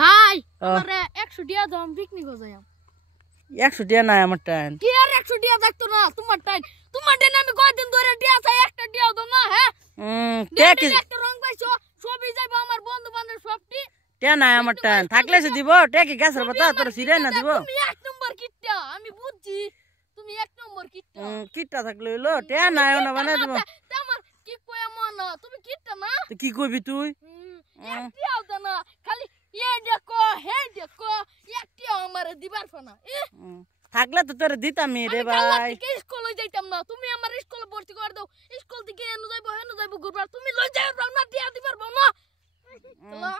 ভাই আমারে 100 টাকা দাম পিকনিক হয়ে যায় 100 টাকা নাই আমার টাইম কি আর 100 টাকা দেখতো না তোমার টাইম আমি কয়দিন ধরে টাকা চাই 1 টাকা দাও না হ্যাঁ টাকা একটা রং পাইছো সবই যাইবো আমার বন্ধু বান্ধব সবটি টাকা নাই আমার টাইম থাকলে সে দিব টাকা কি গাছের পাতা তোর সিরে না দিব তুমি 1 নম্বর কিটটা আমি বুঝছি তুমি 1 নম্বর কিটটা কিটটা থাকলে হইলো টাকা নাই না বানাই দিব আমার কি কয় মনা তুমি কিটটা না তো কি কইবি তুই একটিও দাও না খালি দেখো হে দেখো একটিও আমারে দিবার ফানা থাকলে তো তোরে দিতাম রে ভাই স্কুলে যাইতাম না তুমি আমার স্কুলে ভর্তি করে দাও স্কুল থেকে এনে যাইবো ঘুরবার তুমি লই যাইবা না দিয়া দিবার না চলা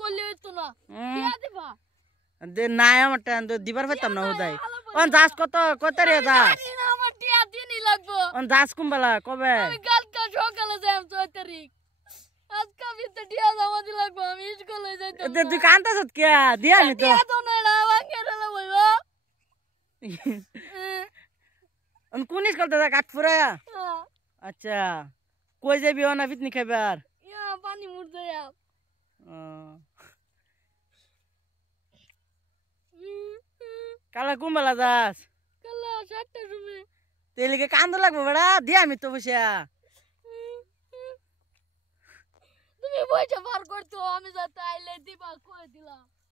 কইলে তো না দিয়া দিবা দে নাই আমার টাইম তো দিবার পাইতাম না হুদাই অন দাস কত রে দাস আমার দিয়া দিনই লাগবো অন দাস কুম্বালা কবে আমি কালকে সকালে যাইম 6 তারিখ আজকে আমি তো দিয়া জমা দি লাগবো আমি স্কুলে যাইতাম তুই কান্তাছ কে দিয়া আমি তো দিয়া তো না আমাকে রেলা বইবো কোন স্কুল দাদা কাঠপুরা আচ্ছা কই যাবি না পিকনিক খাইবার পানি মুড়তে যাব কালা কুম্বালা দাস কালা 7টার সময় তেলিকে কান্দ লাগবো বেড়া দিয়া আমি তো বসে তুমি বইটা বার করতো আমি যাতে আইলে দিবা কই দিলাম